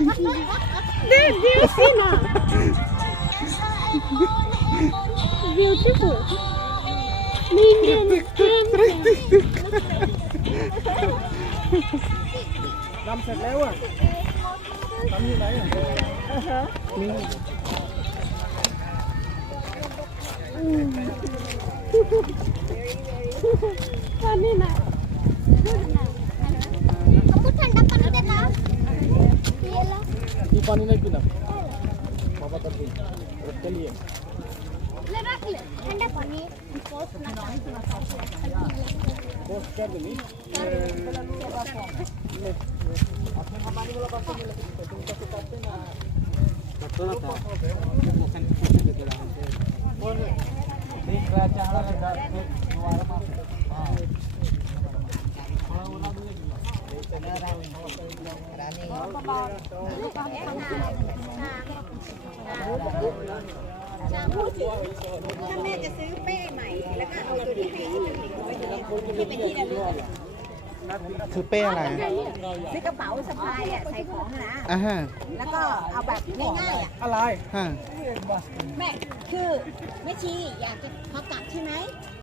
you see now beautiful มีเงินเตรียมทำเสร็จแล้วอะทำอยู่ไหนอะมีตอนนี้นะ पानी नहीं पीना पापा कर रख लिए ले रख ले ठंडा पानी पोस्ट ना पोस्ट कर दूँगी अपने हमारी वाला पास में लेके तुम तो करते ना करते ना था मोशन मोशन के दौरान और देख रहा चाह रहा था दोबारा मार ถ้าแม่จะซื้อเป้ใหม่ แล้วก็เอาตัวนี้ให้ที่มันหนึ่งร้อยตัวนี้ที่เป็นที่ระลึกอะคือเป้อะไรซื้อกระเป๋าสะพายอะใส่ของอะนะ อ่าฮะแล้วก็เอาแบบง่ายๆอะ อะไรฮะแม่คือแม่ชีอยากจะพากลับใช่ไหม